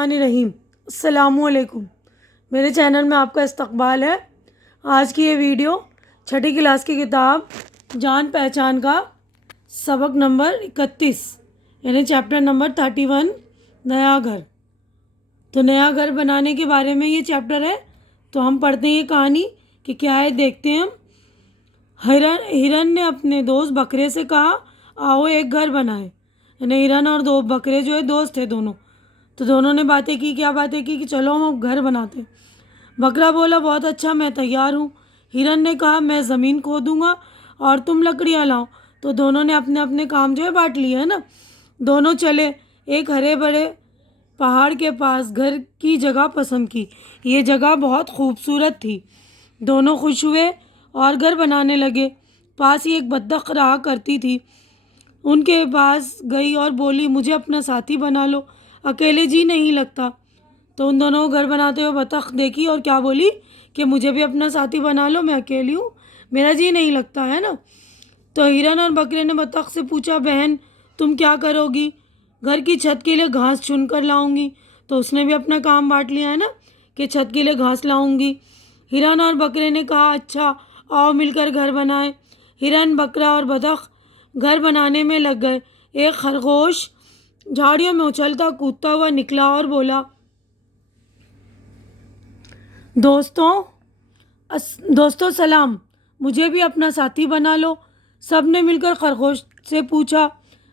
बिस्मिल्लाहिर्रहमानिर्रहीम। अस्सलामुअलैकुम। मेरे चैनल में आपका इस्तकबाल है। आज की ये वीडियो छठी क्लास की किताब जान पहचान का सबक नंबर 31 यानी चैप्टर नंबर 31 नया घर। तो नया घर बनाने के बारे में ये चैप्टर है। तो हम पढ़ते हैं ये कहानी कि क्या है, देखते हैं हम। हिरन ने अपने दोस्त बकरे से कहा, आओ एक घर बनाए। यानी हिरन और दो बकरे जो है दोस्त थे दोनों। तो दोनों ने बातें की, क्या बातें की कि चलो हम अब घर बनाते हैं। बकरा बोला, बहुत अच्छा, मैं तैयार हूँ। हिरन ने कहा, मैं ज़मीन खोदूँगा और तुम लकड़ियाँ लाओ। तो दोनों ने अपने अपने काम जो है बांट लिए, है ना। दोनों चले एक हरे भरे पहाड़ के पास घर की जगह पसंद की। ये जगह बहुत खूबसूरत थी। दोनों खुश हुए और घर बनाने लगे। पास ही एक बत्तख रहा करती थी। उनके पास गई और बोली, मुझे अपना साथी बना लो, अकेले जी नहीं लगता। तो उन दोनों को घर बनाते हुए बत्तख देखी और क्या बोली कि मुझे भी अपना साथी बना लो, मैं अकेली हूँ, मेरा जी नहीं लगता, है ना। तो हिरन और बकरे ने बत्तख से पूछा, बहन तुम क्या करोगी? घर की छत के लिए घास चुन कर लाऊंगी। तो उसने भी अपना काम बांट लिया, है ना, कि छत के लिए घास लाऊंगी। हिरन और बकरे ने कहा, अच्छा आओ मिलकर घर बनाएं। हिरन, बकरा और बतख घर बनाने में लग गए। एक खरगोश झाड़ियों में उछलता कूदता हुआ निकला और बोला, दोस्तों सलाम, मुझे भी अपना साथी बना लो। सब ने मिलकर खरगोश से पूछा,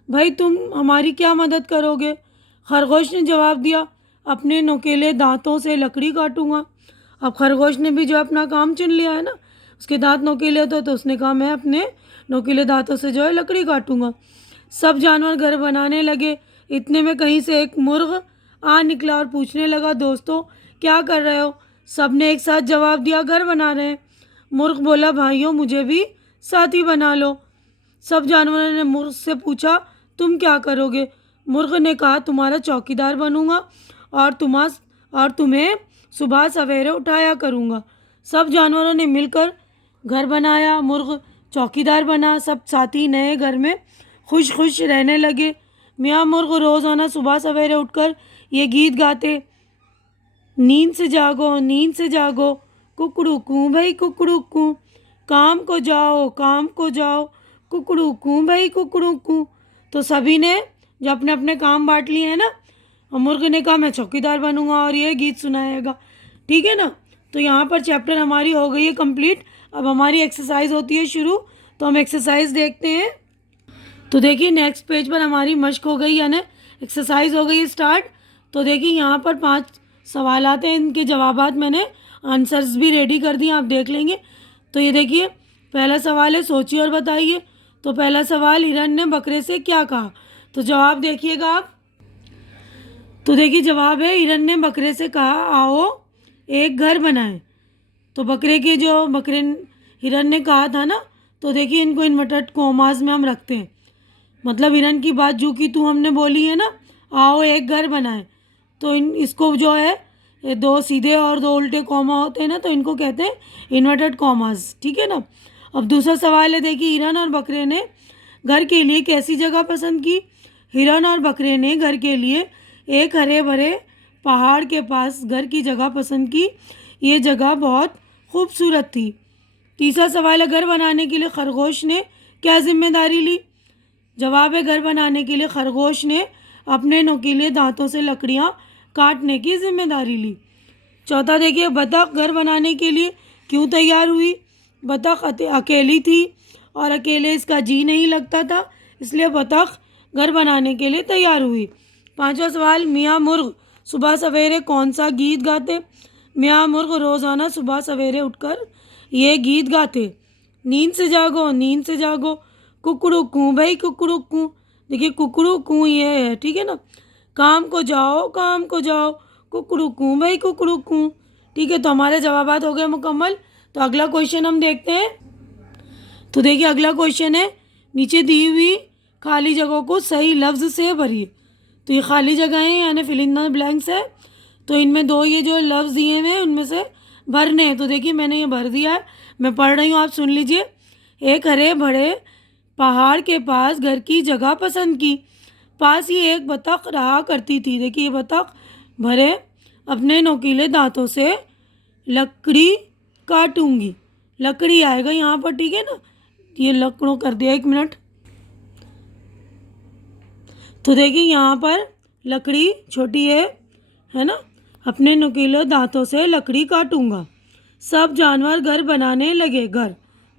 भाई तुम हमारी क्या मदद करोगे? खरगोश ने जवाब दिया, अपने नुकीले दांतों से लकड़ी काटूंगा। अब खरगोश ने भी जो अपना काम चुन लिया है ना, उसके दांत नुकीले थे, तो उसने कहा, मैं अपने नुकीले दांतों से जो है लकड़ी काटूंगा। सब जानवर घर बनाने लगे। इतने में कहीं से एक मुर्ग आ निकला और पूछने लगा, दोस्तों क्या कर रहे हो? सब ने एक साथ जवाब दिया, घर बना रहे हैं। मुर्ग बोला, भाइयों मुझे भी साथी बना लो। सब जानवरों ने मुर्ग से पूछा, तुम क्या करोगे? मुर्ग ने कहा, तुम्हारा चौकीदार बनूंगा और तुम्हें सुबह सवेरे उठाया करूंगा। सब जानवरों ने मिलकर घर बनाया। मुर्ग चौकीदार बना। सब साथी नए घर में खुश खुश रहने लगे। मियाँ मुर्ग रोज़ाना सुबह सवेरे उठकर ये गीत गाते, नींद से जागो, नींद से जागो, कुकड़ू कूँ भाई कुकड़ू कूँ, काम को जाओ, काम को जाओ, कुकड़ू कूँ भाई कुकड़ू कूँ। तो सभी ने जो अपने अपने काम बांट लिए हैं ना, और मुर्ग ने कहा, मैं चौकीदार बनूंगा और ये गीत सुनाएगा, ठीक है ना। तो यहाँ पर चैप्टर हमारी हो गई है कंप्लीट। अब हमारी एक्सरसाइज होती है शुरू। तो हम एक्सरसाइज देखते हैं। तो देखिए नेक्स्ट पेज पर हमारी मश्क हो गई, यानी एक्सरसाइज हो गई स्टार्ट। तो देखिए यहाँ पर 5 सवाल आते हैं, इनके जवाबात मैंने आंसर्स भी रेडी कर दिए, आप देख लेंगे। तो ये देखिए पहला सवाल है, सोचिए और बताइए। तो पहला सवाल, हिरन ने बकरे से क्या कहा? तो जवाब देखिएगा आप। तो देखिए जवाब है, हिरन ने बकरे से कहा, आओ एक घर बनाएं। तो बकरे हिरन ने कहा था ना, तो देखिए इनको इन्वर्टेड कॉमास में हम रखते हैं। मतलब हिरन की बात जो कि तू हमने बोली है ना, आओ एक घर बनाएं, तो इसको जो है ये 2 सीधे और 2 उल्टे कॉमा होते हैं ना, तो इनको कहते हैं इन्वर्टेड कॉमास, ठीक है ना। अब दूसरा सवाल है, देखिए हिरन और बकरे ने घर के लिए कैसी जगह पसंद की? हिरन और बकरे ने घर के लिए एक हरे भरे पहाड़ के पास घर की जगह पसंद की। ये जगह बहुत खूबसूरत थी। तीसरा सवाल है, घर बनाने के लिए खरगोश ने क्या जिम्मेदारी ली? जवाब है, घर बनाने के लिए खरगोश ने अपने नुकीले दांतों से लकड़ियां काटने की जिम्मेदारी ली। चौथा देखिए, बतख घर बनाने के लिए क्यों तैयार हुई? बतख अकेली थी और अकेले इसका जी नहीं लगता था, इसलिए बतख घर बनाने के लिए तैयार हुई। पांचवा सवाल, मियाँ मुर्ग सुबह सवेरे कौन सा गीत गाते? मियाँ मुर्ग रोज़ाना सुबह सवेरे उठकर ये गीत गाते, नींद से जागो, नींद से जागो, कुकड़ू कूँ भाई कुकड़ू कूँ। देखिए कुकड़ू कूँ ये है, ठीक है ना। काम को जाओ, काम को जाओ, कुकड़ू कूँ भाई कुकड़ू कूँ। ठीक है, तो हमारे जवाबात हो गए मुकम्मल। तो अगला क्वेश्चन हम देखते हैं। तो देखिए अगला क्वेश्चन है, नीचे दी हुई खाली जगहों को सही लफ्ज़ से भरिए। तो ये खाली जगह है यानी फिल इन द ब्लैंक्स है। तो इनमें 2 ये जो लफ्ज़ दिए हुए हैं उनमें से भरने हैं। तो देखिए मैंने ये भर दिया है, मैं पढ़ रही हूँ, आप सुन लीजिए। एक हरे भरे पहाड़ के पास घर की जगह पसंद की। पास ही एक बतख रहा करती थी। देखिए ये बतख भरे अपने नोकीले दांतों से लकड़ी काटूंगी। लकड़ी आएगा यहाँ पर, ठीक है ना। ये लकड़ों कर दिया, 1 मिनट। तो देखिए यहाँ पर लकड़ी छोटी है ना। अपने नुकीले दांतों से लकड़ी काटूंगा। सब जानवर घर बनाने लगे। घर,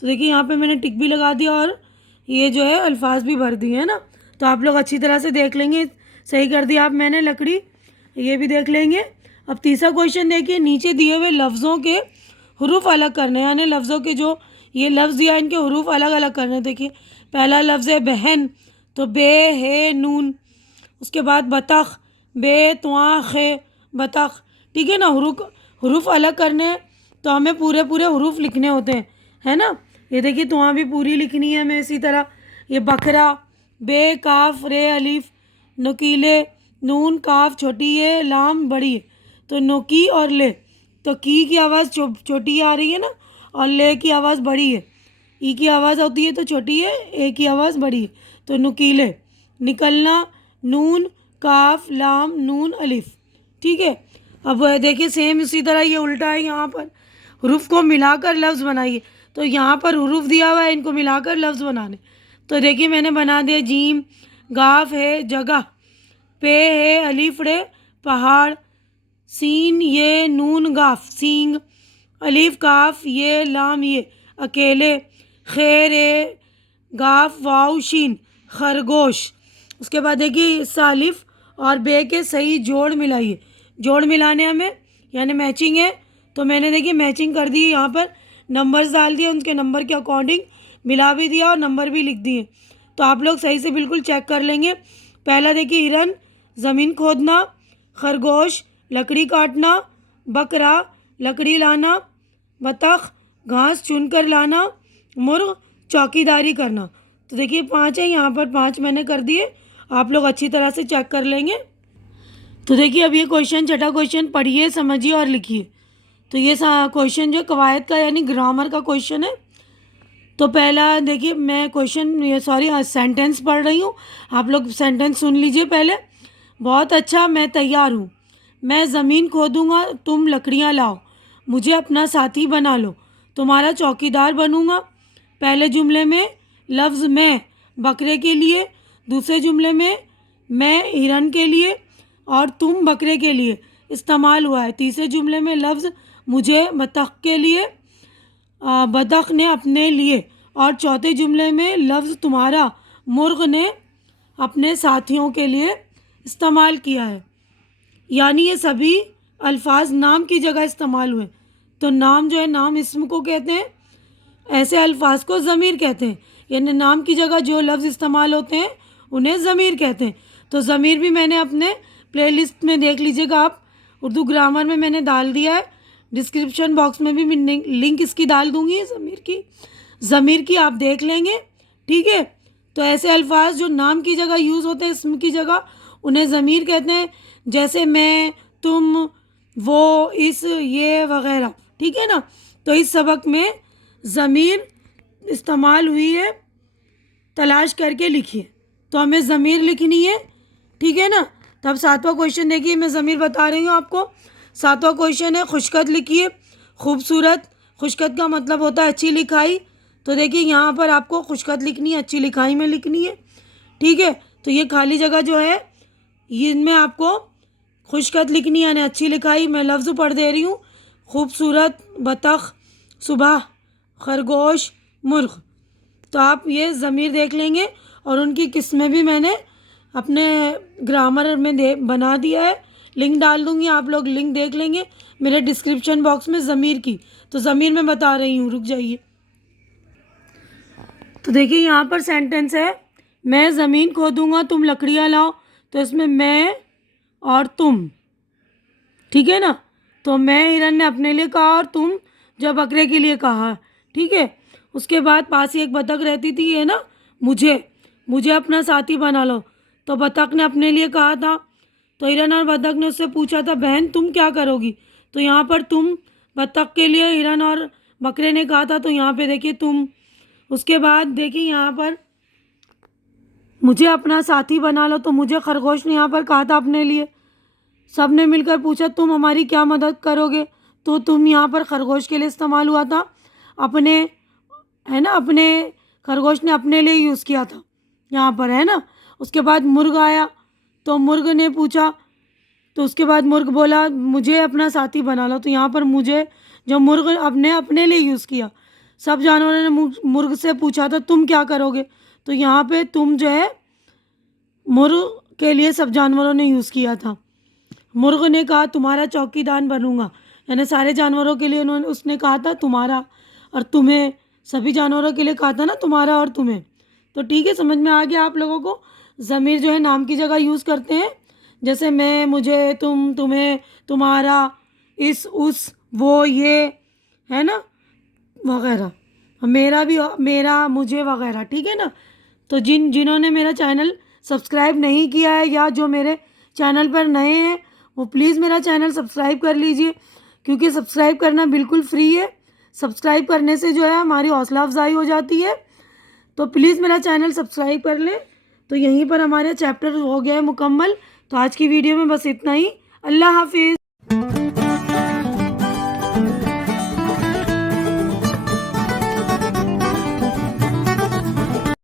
तो देखिए यहाँ पे मैंने टिक भी लगा दिया और ये जो है अल्फाज भी भर दिए, है ना। तो आप लोग अच्छी तरह से देख लेंगे, सही कर दिया आप मैंने लकड़ी, ये भी देख लेंगे। अब तीसरा क्वेश्चन देखिए, नीचे दिए हुए लफ्ज़ों के हरूफ अलग करने, यानी लफ्ज़ों के जो ये लफ्ज़ दिया इनके हरूफ अलग अलग करने। देखिए पहला लफ्ज़ है बहन, तो बे है नून। उसके बाद बतख, बे तुआ खे बतख, ठीक है ना। हरूफ अलग करने हैं तो हमें पूरे पूरे हरूफ लिखने होते हैं, है ना। ये देखिए तुआ भी पूरी लिखनी है हमें इसी तरह। ये बकरा, बे काफ रे अलीफ, नुकीले, नून काफ छोटी है, लाम बड़ी है। तो नोकी और ले, तो की आवाज़ छोटी आ रही है ना, और ले की आवाज़ बड़ी है। ई की आवाज़ होती है तो छोटी है, ए की आवाज़ बड़ी है। तो नुकीले, निकलना, नून काफ लाम नून अलिफ, ठीक है। अब देखिए सेम इसी तरह ये उल्टा है, यहाँ पर हरूफ को मिलाकर लफ्ज़ बनाइए। तो यहाँ पर हरूफ दिया हुआ है, इनको मिलाकर लफ्ज़ बनाने। तो देखिए मैंने बना दिया, जीम गाफ है जगह, पे है अलिफ रे पहाड़, सीन ये नून गाफ सींग, अलिफ काफ ये लाम ये अकेले, खैर ए गाफ वाव शीन खरगोश। उसके बाद देखिए सालिफ और बे के सही जोड़ मिलाइए। जोड़ मिलाने हमें यानी मैचिंग है, तो मैंने देखिए मैचिंग कर दी, यहाँ पर नंबर्स डाल दिए, उनके नंबर के अकॉर्डिंग मिला भी दिया और नंबर भी लिख दिए। तो आप लोग सही से बिल्कुल चेक कर लेंगे। पहला देखिए हिरन ज़मीन खोदना, खरगोश लकड़ी काटना, बकरा लकड़ी लाना, बतख घास चुनकर लाना, मुर्ग चौकीदारी करना। तो देखिए 5 है, यहाँ पर 5 मैंने कर दिए, आप लोग अच्छी तरह से चेक कर लेंगे। तो देखिए अब ये क्वेश्चन, छठा क्वेश्चन पढ़िए, समझिए और लिखिए। तो ये क्वेश्चन जो कवायद का यानी ग्रामर का क्वेश्चन है। तो पहला देखिए मैं क्वेश्चन ये सेंटेंस पढ़ रही हूँ, आप लोग सेंटेंस सुन लीजिए पहले। बहुत अच्छा, मैं तैयार हूँ। मैं ज़मीन खोदूँगा, तुम लकड़ियाँ लाओ। मुझे अपना साथी बना लो, तुम्हारा चौकीदार बनूँगा। पहले जुमले में लफ्ज़ मैं बकरे के लिए, दूसरे जुमले में मैं हिरन के लिए और तुम बकरे के लिए इस्तेमाल हुआ है। तीसरे जुमले में लफ्ज़ मुझे बतख के लिए, बतख ने अपने लिए, और चौथे जुमले में लफ्ज़ तुम्हारा मुर्ग ने अपने साथियों के लिए इस्तेमाल किया है। यानी ये सभी अल्फाज नाम की जगह इस्तेमाल हुए। तो नाम जो है, नाम इसम को कहते हैं, ऐसे अल्फाज को ज़मीर कहते हैं। यानी नाम की जगह जो लफ्ज़ इस्तेमाल होते हैं उन्हें ज़मीर कहते हैं। तो ज़मीर भी मैंने अपने प्लेलिस्ट में देख लीजिएगा आप, उर्दू ग्रामर में मैंने डाल दिया है। डिस्क्रिप्शन बॉक्स में भी मैं लिंक इसकी डाल दूँगी, ज़मीर की आप देख लेंगे, ठीक है। तो ऐसे अल्फाज जो नाम की जगह यूज़ होते हैं, इसम की जगह, उन्हें ज़मीर कहते हैं। जैसे मैं, तुम, वो, इस, ये वगैरह, ठीक है ना। तो इस सबक में ज़मीर इस्तेमाल हुई है, तलाश करके लिखिए। तो हमें ज़मीर लिखनी है, ठीक है ना। तब सातवां क्वेश्चन देखिए, मैं ज़मीर बता रही हूँ आपको। सातवां क्वेश्चन है खुशखत लिखिए। खूबसूरत, खुशखत का मतलब होता है अच्छी लिखाई। तो देखिए यहाँ पर आपको खुशखत लिखनी है, अच्छी लिखाई में लिखनी है, ठीक है। तो ये खाली जगह जो है इनमें आपको खुशखत लिखनी है यानी अच्छी लिखाई। मैं लफ्ज़ पढ़ दे रही हूँ, खूबसूरत, बतख, सुबह, खरगोश, मुर्ग। तो आप ये ज़मीर देख लेंगे और उनकी किस्में भी मैंने अपने ग्रामर में बना दिया है, लिंक डाल दूँगी, आप लोग लिंक देख लेंगे मेरे डिस्क्रिप्शन बॉक्स में ज़मीर की। तो ज़मीर मैं बता रही हूँ, रुक जाइए। तो देखिए यहाँ पर सेंटेंस है, मैं ज़मीन खोदूँगा तुम लकड़ियाँ लाओ। तो इसमें मैं और तुम, ठीक है ना। तो मैं हिरन ने अपने लिए कहा और तुम जो बकरे के लिए कहा, ठीक है। उसके बाद पास ही एक बतख रहती थी, है ना, मुझे अपना साथी बना लो। तो बतख ने अपने लिए कहा था। तो हिरन और बतख ने उससे पूछा था, बहन तुम क्या करोगी। तो यहाँ पर तुम बतख के लिए हिरन और बकरे ने कहा था, तो यहाँ पे देखिए तुम। उसके बाद देखिए यहाँ पर मुझे अपना साथी बना लो, तो मुझे खरगोश ने यहाँ पर कहा था अपने लिए। सब ने मिलकर पूछा तुम हमारी क्या मदद करोगे। तो तुम यहाँ पर खरगोश के लिए इस्तेमाल हुआ था, अपने, है ना, अपने खरगोश ने अपने लिए यूज़ किया था यहाँ पर, है ना। उसके बाद मुर्ग आया, तो मुर्ग ने पूछा, तो उसके बाद मुर्ग बोला मुझे अपना साथी बना लो। तो यहाँ पर मुझे, जो मुर्ग अपने अपने लिए यूज़ किया, सब जानवरों ने मुर्ग से पूछा था तुम क्या करोगे। तो यहाँ पे तुम जो है मुर्ग के लिए सब जानवरों ने यूज़ किया था। मुर्ग ने कहा तुम्हारा चौकीदार बनूंगा, यानी सारे जानवरों के लिए उन्होंने, उसने कहा था तुम्हारा और तुम्हें, सभी जानवरों के लिए कहा था ना तुम्हारा और तुम्हें। तो ठीक है, समझ में आ गया आप लोगों को। ज़मीर जो है नाम की जगह यूज़ करते हैं, जैसे मैं, मुझे, तुम, तुम्हें, तुम्हारा, इस, उस, वो, ये, है ना, वगैरह, मेरा भी, मेरा, मुझे वगैरह, ठीक है ना। तो जिन्होंने मेरा चैनल सब्सक्राइब नहीं किया है या जो मेरे चैनल पर नए हैं, वो प्लीज़ मेरा चैनल सब्सक्राइब कर लीजिए, क्योंकि सब्सक्राइब करना बिल्कुल फ्री है। सब्सक्राइब करने से जो है हमारी हौसला अफजाई हो जाती है। तो प्लीज़ मेरा चैनल सब्सक्राइब कर लें। तो यहीं पर हमारे चैप्टर हो गया है मुकम्मल। तो आज की वीडियो में बस इतना ही। अल्लाह हाफिज़।